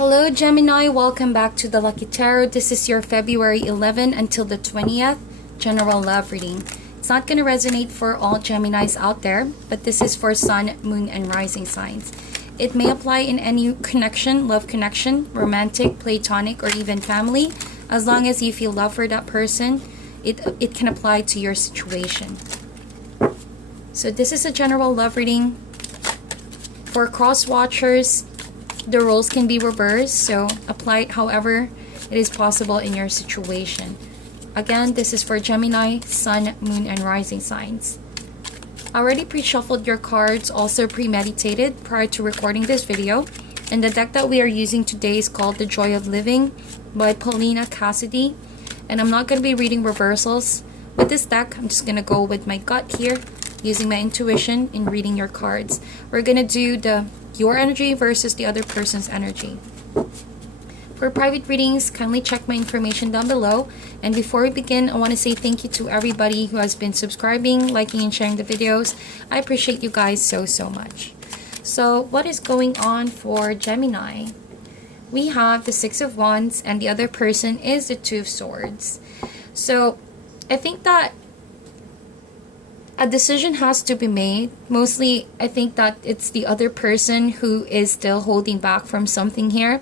Hello Gemini, welcome back to the Lucky Tarot. This is your February 11 until the 20th general love reading. It's not going to resonate for all Geminis out there, but this is for Sun, Moon, and Rising signs. It may apply in any connection, love connection, romantic, platonic, or even family. As long as you feel love for that person, it can apply to your situation. So this is a general love reading. For cross watchers, the roles can be reversed, so apply it however it is possible in your situation. Again, this is for Gemini, Sun, Moon, and Rising signs. I already pre-shuffled your cards, also premeditated prior to recording this video. And the deck that we are using today is called The Joy of Living by Paulina Cassidy. And I'm not going to be reading reversals with this deck. I'm just going to go with my gut here, using my intuition in reading your cards. We're going to do your energy versus the other person's energy. For private readings, kindly check my information down below. And before we begin, I want to say thank you to everybody who has been subscribing, liking, and sharing the videos. I appreciate you guys so much. So what is going on for Gemini? We have the Six of Wands and the other person is the Two of Swords. So I think that a decision has to be made. Mostly, I think that it's the other person who is still holding back from something here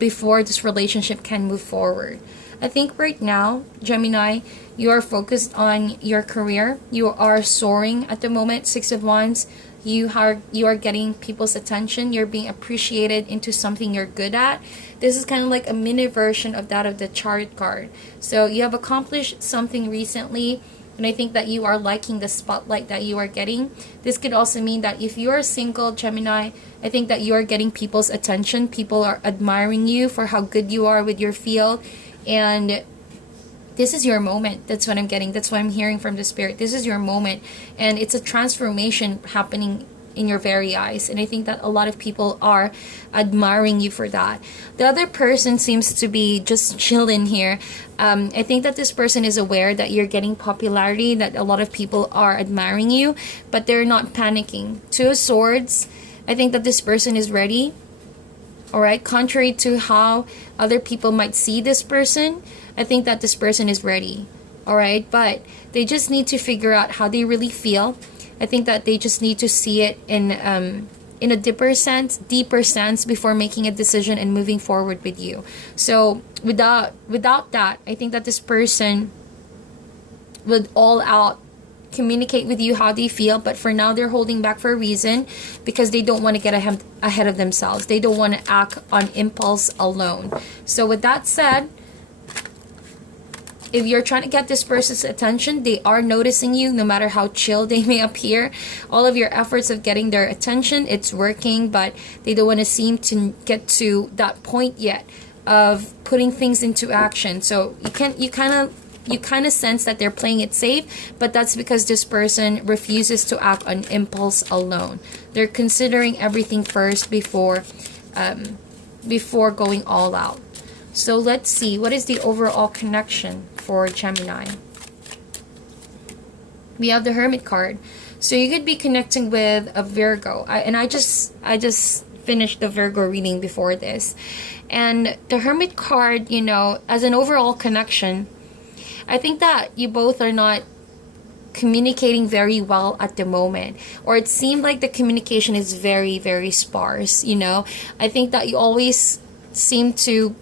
before this relationship can move forward. I think right now, Gemini, you are focused on your career. You are soaring at the moment. Six of Wands, you are getting people's attention. You're being appreciated into something you're good at. This is kind of like a mini version of that of the Chariot card. So you have accomplished something recently, and I think that you are liking the spotlight that you are getting. This could also mean that if you are single, Gemini, I think that you are getting people's attention. People are admiring you for how good you are with your field. And this is your moment. That's what I'm getting. That's what I'm hearing from the spirit. This is your moment. And it's a transformation happening in your very eyes. And I think that a lot of people are admiring you for that. The other person seems to be just chilling here. I think that this person is aware that you're getting popularity, that a lot of people are admiring you, but they're not panicking. Two of Swords, I think that this person is ready. Alright, contrary to how other people might see this person, I think that this person is ready. Alright, but they just need to figure out how they really feel. I think that they just need to see it in a deeper sense before making a decision and moving forward with you. So without that, I think that this person would all out communicate with you how they feel, but for now they're holding back for a reason, because they don't want to get ahead of themselves. They don't want to act on impulse alone. So with that said, if you're trying to get this person's attention, they are noticing you no matter how chill they may appear. All of your efforts of getting their attention, it's working, but they don't want to seem to get to that point yet of putting things into action. So you kind of sense that they're playing it safe, but that's because this person refuses to act on impulse alone. They're considering everything first before going all out. So let's see, what is the overall connection for Gemini? We have the Hermit card. So you could be connecting with a Virgo. I just finished the Virgo reading before this. And the Hermit card, you know, as an overall connection, I think that you both are not communicating very well at the moment, or it seemed like the communication is very sparse. You know, I think that you always seem to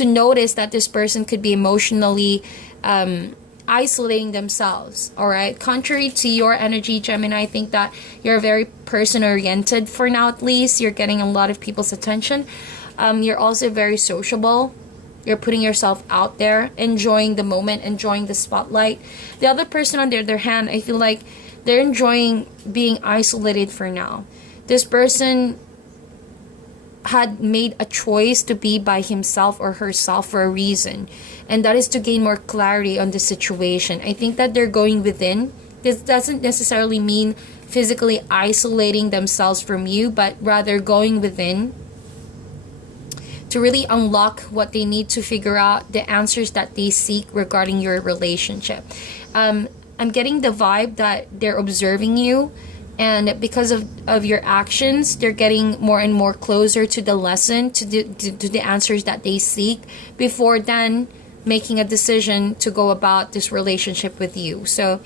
notice that this person could be emotionally isolating themselves. All right, contrary to your energy, Gemini, I think that you're very person oriented for now. At least you're getting a lot of people's attention. You're also very sociable. You're putting yourself out there, enjoying the moment, enjoying the spotlight. The other person, on the other hand, I feel like they're enjoying being isolated for now. This person had made a choice to be by himself or herself for a reason, and that is to gain more clarity on the situation. I think that they're going within. This doesn't necessarily mean physically isolating themselves from you, but rather going within to really unlock what they need to figure out, the answers that they seek regarding your relationship. I'm getting the vibe that they're observing you And because of your actions, they're getting more and more closer to the lesson, to the answers that they seek, before then making a decision to go about this relationship with you. So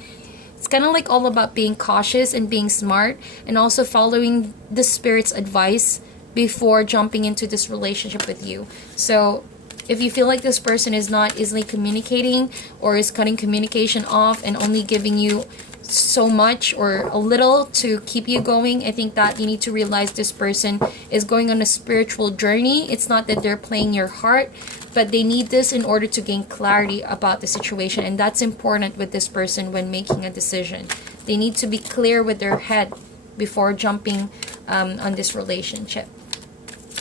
it's kind of like all about being cautious and being smart, and also following the spirit's advice before jumping into this relationship with you. So if you feel like this person is not easily communicating, or is cutting communication off and only giving you so much or a little to keep you going, I think that you need to realize this person is going on a spiritual journey. It's not that they're playing your heart, but they need this in order to gain clarity about the situation. And that's important with this person when making a decision. They need to be clear with their head before jumping on this relationship.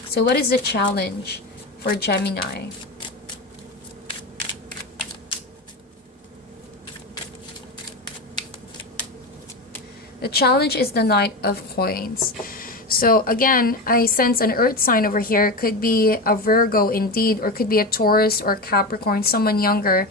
So what is the challenge for Gemini? The challenge is the Knight of Coins. So again, I sense an earth sign over here. It could be a Virgo indeed, or could be a Taurus or Capricorn, someone younger.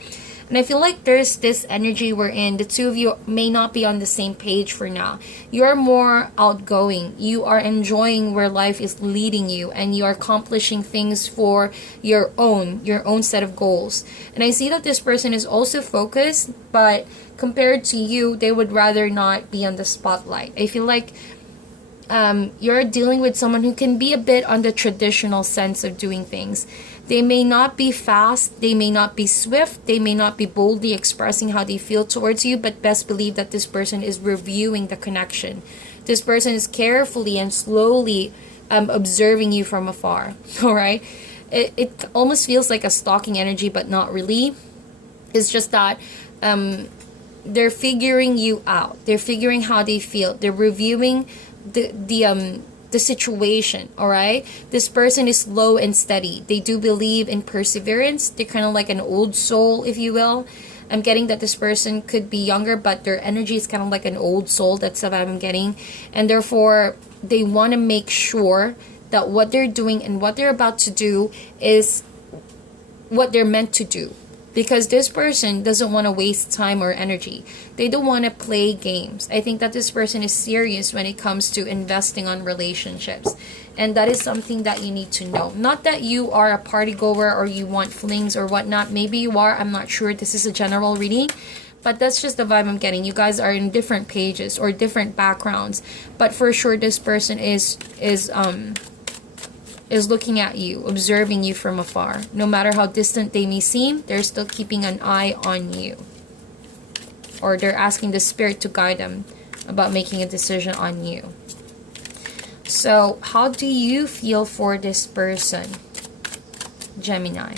And I feel like there's this energy wherein the two of you may not be on the same page for now. You're more outgoing. You are enjoying where life is leading you, and you are accomplishing things for your own set of goals. And I see that this person is also focused, but compared to you, they would rather not be on the spotlight. I feel like you're dealing with someone who can be a bit on the traditional sense of doing things. They may not be fast, they may not be swift, they may not be boldly expressing how they feel towards you, but best believe that this person is reviewing the connection. This person is carefully and slowly observing you from afar. All right? It almost feels like a stalking energy, but not really. It's just that they're figuring you out. They're figuring how they feel. They're reviewing the situation. All right, this person is slow and steady. They do believe in perseverance. They're kind of like an old soul, if you will. I'm getting that this person could be younger, but their energy is kind of like an old soul. That's what I'm getting. And therefore they want to make sure that what they're doing and what they're about to do is what they're meant to do. Because this person doesn't want to waste time or energy. They don't want to play games. I think that this person is serious when it comes to investing on relationships. And that is something that you need to know. Not that you are a party goer or you want flings or whatnot. Maybe you are. I'm not sure. This is a general reading. But that's just the vibe I'm getting. You guys are in different pages or different backgrounds. But for sure, this person is looking at you, observing you from afar. No matter how distant they may seem, they're still keeping an eye on you. Or they're asking the spirit to guide them about making a decision on you. So, how do you feel for this person, Gemini?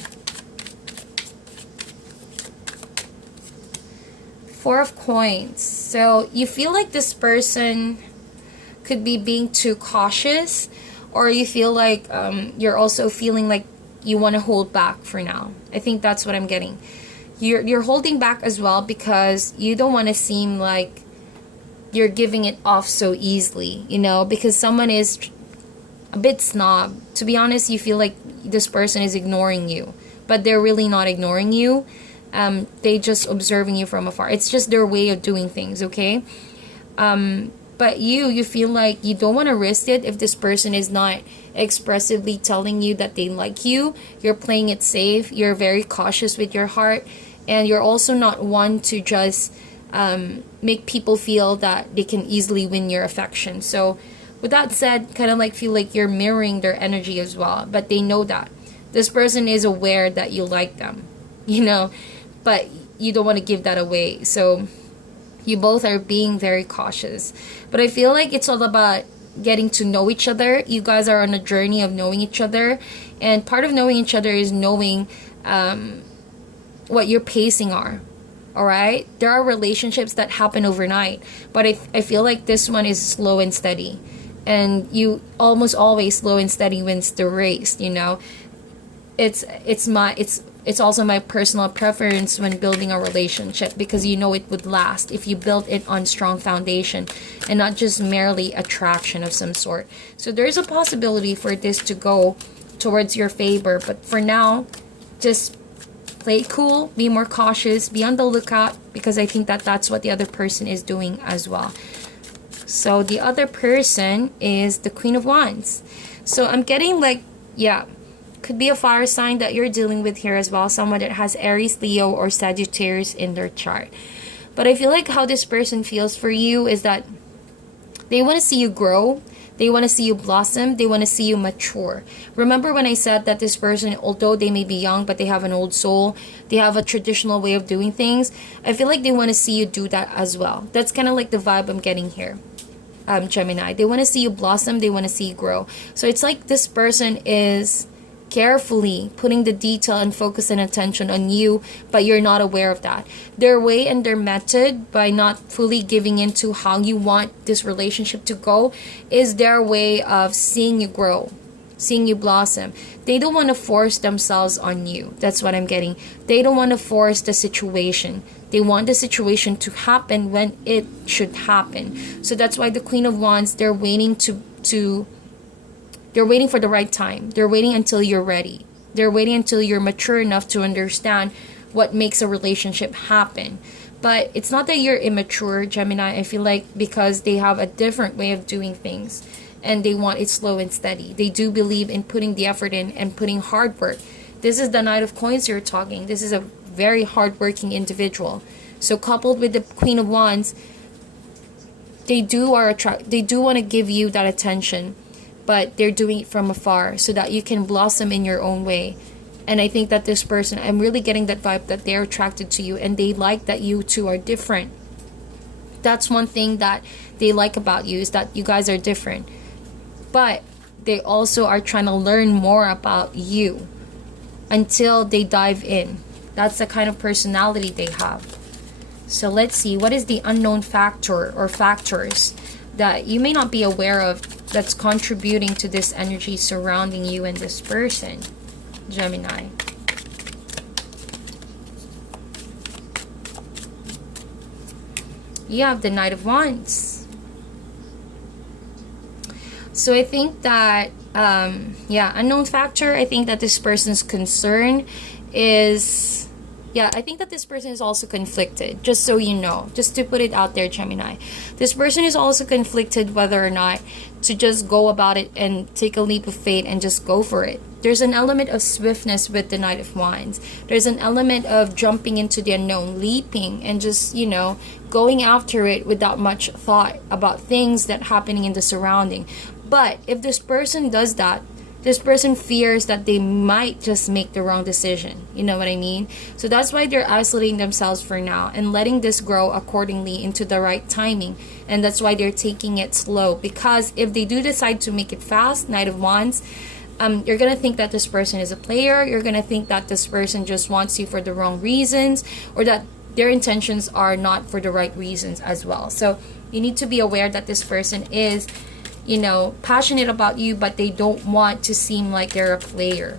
Four of Coins. So, you feel like this person could be being too cautious, or you feel like you're also feeling like you want to hold back for now. I think that's what I'm getting. You're holding back as well because you don't want to seem like you're giving it off so easily, you know, because someone is a bit snob. To be honest, you feel like this person is ignoring you, but they're really not ignoring you. They just observing you from afar. It's just their way of doing things, okay? But you feel like you don't want to risk it if this person is not expressively telling you that they like you. You're playing it safe. You're very cautious with your heart. And you're also not one to just make people feel that they can easily win your affection. So with that said, kind of like feel like you're mirroring their energy as well. But they know that. This person is aware that you like them, you know. But you don't want to give that away. So you both are being very cautious. But I feel like it's all about getting to know each other. You guys are on a journey of knowing each other. And part of knowing each other is knowing what your pacing are. Alright? There are relationships that happen overnight. But I feel like this one is slow and steady. And you almost always slow and steady wins the race, you know. It's also my personal preference when building a relationship, because you know it would last if you build it on strong foundation and not just merely attraction of some sort. So there's a possibility for this to go towards your favor, but for now, just play it cool, be more cautious, be on the lookout, because I think that that's what the other person is doing as well. So the other person is the Queen of Wands. So I'm getting like, yeah, could be a fire sign that you're dealing with here as well. Someone that has Aries, Leo, or Sagittarius in their chart. But I feel like how this person feels for you is that they want to see you grow. They want to see you blossom. They want to see you mature. Remember when I said that this person, although they may be young, but they have an old soul, they have a traditional way of doing things. I feel like they want to see you do that as well. That's kind of like the vibe I'm getting here, Gemini. They want to see you blossom. They want to see you grow. So it's like this person is carefully putting the detail and focus and attention on you, but you're not aware of that. Their way and their method, by not fully giving into how you want this relationship to go, is their way of seeing you grow, seeing you blossom. They don't want to force themselves on you. That's what I'm getting. They don't want to force the situation. They want the situation to happen when it should happen. So that's why the Queen of Wands, they're waiting they're waiting for the right time. They're waiting until you're ready. They're waiting until you're mature enough to understand what makes a relationship happen. But it's not that you're immature, Gemini. I feel like because they have a different way of doing things and they want it slow and steady. They do believe in putting the effort in and putting hard work. This is the Knight of Coins you're talking. This is a very hardworking individual. So coupled with the Queen of Wands, they do want to give you that attention, but they're doing it from afar so that you can blossom in your own way. And I think that this person, I'm really getting that vibe that they're attracted to you and they like that you two are different. That's one thing that they like about you, is that you guys are different. But they also are trying to learn more about you until they dive in. That's the kind of personality they have. So let's see, what is the unknown factor or factors that you may not be aware of that's contributing to this energy surrounding you and this person, Gemini? You have the Knight of Wands. So I think that, unknown factor, I think that this person's concern is... Yeah, I think that this person is also conflicted, just so you know, just to put it out there, Gemini. This person is also conflicted whether or not to just go about it and take a leap of faith and just go for it. There's an element of swiftness with the Knight of Wands. There's an element of jumping into the unknown, leaping, and just, you know, going after it without much thought about things that happening in the surrounding. But if this person does that, this person fears that they might just make the wrong decision. You know what I mean? So that's why they're isolating themselves for now and letting this grow accordingly into the right timing. And that's why they're taking it slow. Because if they do decide to make it fast, Knight of Wands, you're going to think that this person is a player. You're going to think that this person just wants you for the wrong reasons, or that their intentions are not for the right reasons as well. So you need to be aware that this person is, you know, passionate about you, but they don't want to seem like they're a player,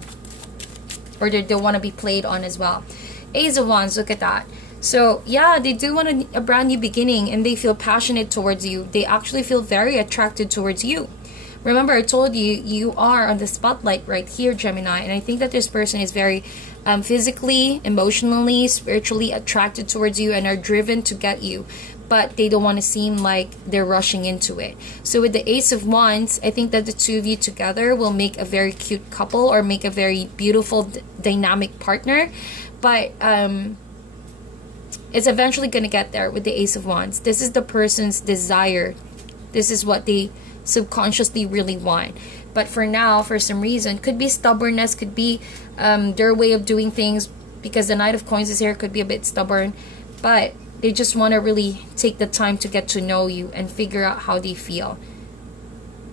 or they don't want to be played on as well. Ace of Wands, look at that. So yeah, they do want a brand new beginning and they feel passionate towards you. They actually feel very attracted towards you. Remember, I told you, you are on the spotlight right here, Gemini, and I think that this person is very physically, emotionally, spiritually attracted towards you and are driven to get you, but they don't want to seem like they're rushing into it. So with the Ace of Wands, I think that the two of you together will make a very cute couple, or make a very beautiful dynamic partner. But it's eventually going to get there with the Ace of Wands. This is the person's desire. This is what they subconsciously really want. But for now, for some reason, could be stubbornness, could be their way of doing things, because the Knight of Coins is here, could be a bit stubborn, but they just want to really take the time to get to know you and figure out how they feel.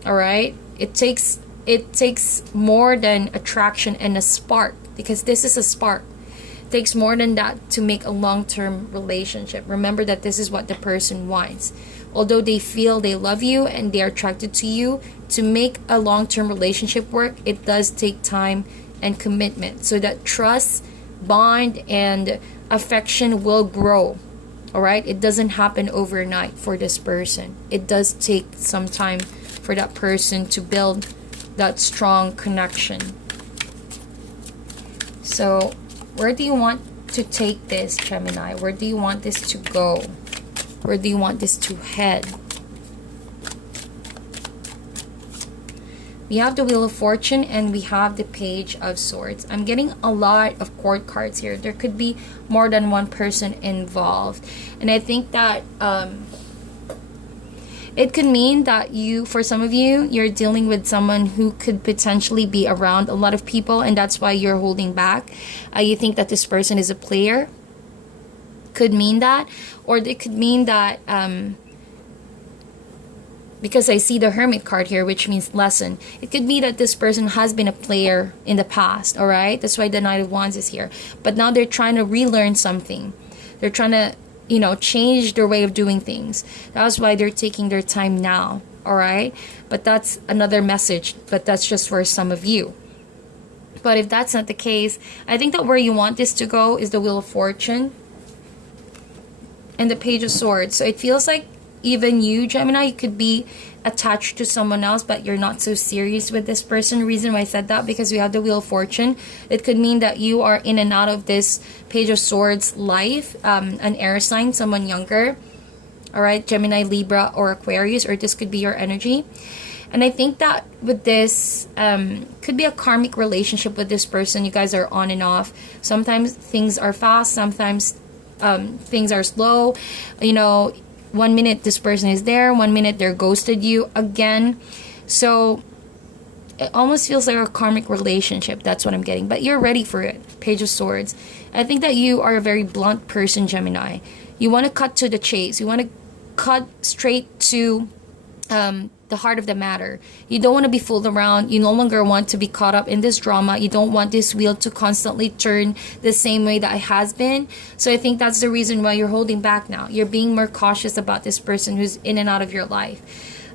All right? It takes more than attraction and a spark, because this is a spark. It takes more than that to make a long-term relationship. Remember that this is what the person wants. Although they feel they love you and they are attracted to you, to make a long-term relationship work, it does take time and commitment. So that trust, bond, and affection will grow. All right? It doesn't happen overnight for this person. It does take some time for that person to build that strong connection. So where do you want to take this, Gemini? Where do you want this to go? Where do you want this to head? We have the Wheel of Fortune and we have the Page of Swords. I'm getting a lot of court cards here. There could be more than one person involved. And I think that it could mean that for some of you, you're dealing with someone who could potentially be around a lot of people, and that's why you're holding back. You think that this person is a player. Could mean that. Or it could mean that because I see the Hermit card here, which means lesson. It could be that this person has been a player in the past, all right? That's why the Knight of Wands is here. But now they're trying to relearn something. They're trying to, change their way of doing things. That's why they're taking their time now, all right? But that's another message, but that's just for some of you. But if that's not the case, I think that where you want this to go is the Wheel of Fortune and the Page of Swords. So it feels like even you, Gemini, you could be attached to someone else, but you're not so serious with this person. Reason why I said that, because we have the Wheel of Fortune. It could mean that you are in and out of this Page of Swords life, an air sign, someone younger, all right, Gemini, Libra, or Aquarius, or this could be your energy. And I think that with this, could be a karmic relationship with this person. You guys are on and off. Sometimes things are fast, sometimes things are slow. 1 minute this person is there, 1 minute they're ghosted you again. So it almost feels like a karmic relationship. That's what I'm getting. But you're ready for it. Page of Swords. I think that you are a very blunt person, Gemini. You want to cut to the chase. You want to cut straight to the heart of the matter. You don't want to be fooled around. You no longer want to be caught up in this drama. You don't want this wheel to constantly turn the same way that it has been. So I think that's the reason why you're holding back now. You're being more cautious about this person who's in and out of your life.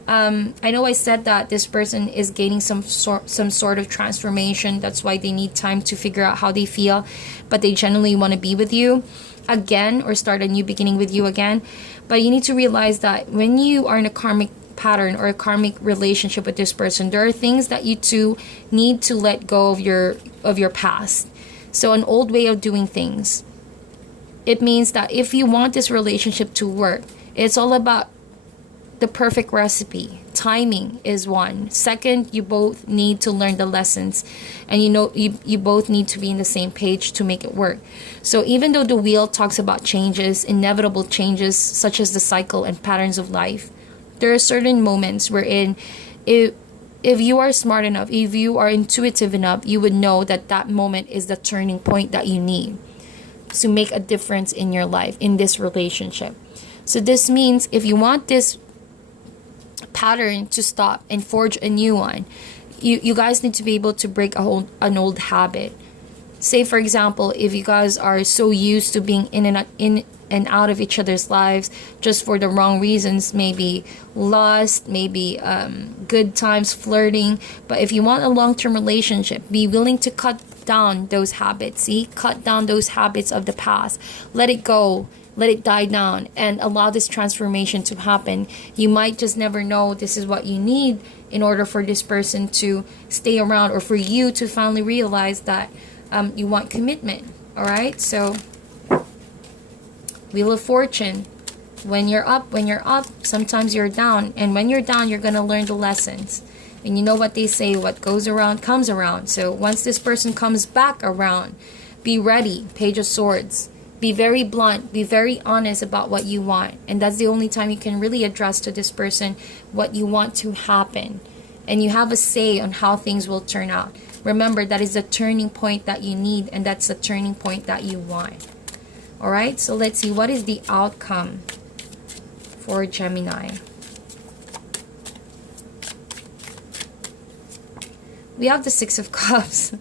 I know I said that this person is gaining some sort of transformation. That's why they need time to figure out how they feel, but they genuinely want to be with you again or start a new beginning with you again. But you need to realize that when you are in a karmic pattern or a karmic relationship with this person, there are things that you two need to let go of your past. So an old way of doing things. It means that if you want this relationship to work, it's all about the perfect recipe. Timing is one. Second, you both need to learn the lessons, and you both need to be in the same page to make it work. So even though the wheel talks about changes, inevitable changes such as the cycle and patterns of life, there are certain moments wherein if you are smart enough, if you are intuitive enough, you would know that that moment is the turning point that you need to make a difference in your life, in this relationship. So this means if you want this pattern to stop and forge a new one, you guys need to be able to break an old habit. Say, for example, if you guys are so used to being in and out of each other's lives just for the wrong reasons, maybe lust, maybe good times, flirting. But if you want a long-term relationship, be willing to cut down those habits. Cut down those habits of the past. Let it go. Let it die down and allow this transformation to happen. You might just never know this is what you need in order for this person to stay around, or for you to finally realize that you want commitment. All right, so Wheel of Fortune. When you're up, sometimes you're down. And when you're down, you're going to learn the lessons. And you know what they say, what goes around comes around. So once this person comes back around, be ready. Page of Swords. Be very blunt. Be very honest about what you want. And that's the only time you can really address to this person what you want to happen. And you have a say on how things will turn out. Remember, that is the turning point that you need, and that's the turning point that you want. Alright, so let's see, what is the outcome for Gemini? We have the Six of Cups.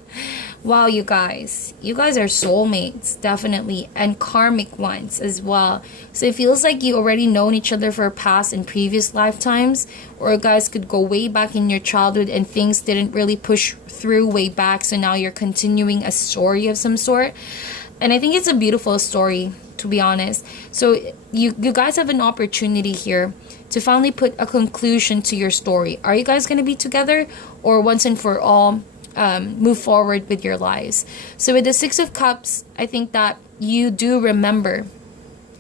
Wow, you guys are soulmates, definitely, and karmic ones as well. So it feels like you already known each other for past and previous lifetimes, or you guys could go way back in your childhood and things didn't really push through way back, so now you're continuing a story of some sort. And I think it's a beautiful story, to be honest. So you guys have an opportunity here to finally put a conclusion to your story. Are you guys going to be together, or once and for all move forward with your lives? So with the Six of Cups, I think that you do remember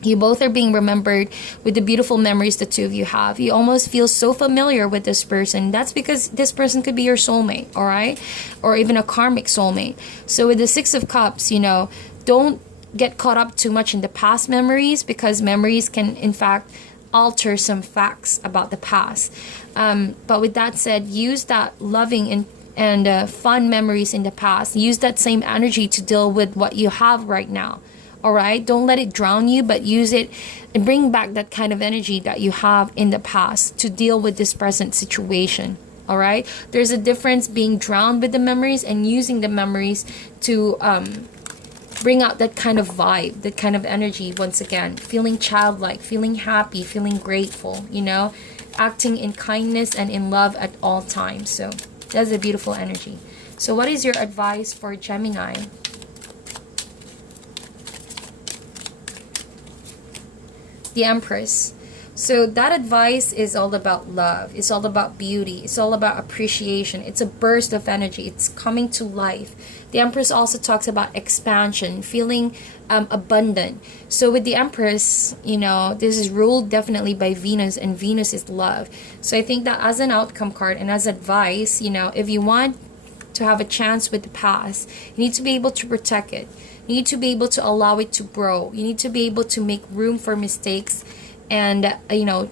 You both are being remembered with the beautiful memories the two of you have. You almost feel so familiar with this person. That's because this person could be your soulmate, all right? Or even a karmic soulmate. So with the Six of Cups, you know, don't get caught up too much in the past memories, because memories can, in fact, alter some facts about the past. But with that said, use that loving and fun memories in the past. Use that same energy to deal with what you have right now. All right, don't let it drown you, but use it and bring back that kind of energy that you have in the past to deal with this present situation. All right, there's a difference being drowned with the memories and using the memories to bring out that kind of vibe, that kind of energy. Once again, feeling childlike, feeling happy, feeling grateful, you know, acting in kindness and in love at all times. So that's a beautiful energy. So what is your advice for Gemini? The Empress. So that advice is all about love. It's all about beauty. It's all about appreciation. It's a burst of energy. It's coming to life. The Empress also talks about expansion, feeling abundant. So with the Empress, you know, this is ruled definitely by Venus, and Venus is love. So I think that as an outcome card and as advice, you know, if you want to have a chance with the past, you need to be able to protect it. You need to be able to allow it to grow. You need to be able to make room for mistakes and, you know,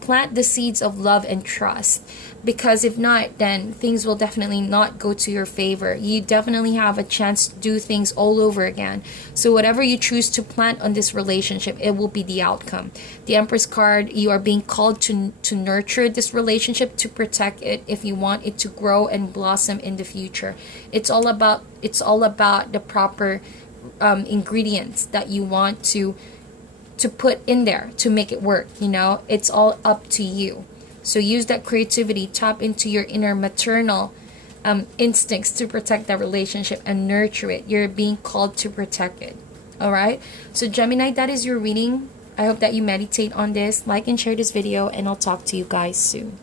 plant the seeds of love and trust. Because if not, then things will definitely not go to your favor. You definitely have a chance to do things all over again. So whatever you choose to plant on this relationship, it will be the outcome. The Empress card, you are being called to nurture this relationship, to protect it if you want it to grow and blossom in the future. It's all about the proper ingredients that you want to put in there to make it work. You know, it's all up to you. So use that creativity, tap into your inner maternal instincts to protect that relationship and nurture it. You're being called to protect it. All right. So Gemini, that is your reading. I hope that you meditate on this, like and share this video, and I'll talk to you guys soon.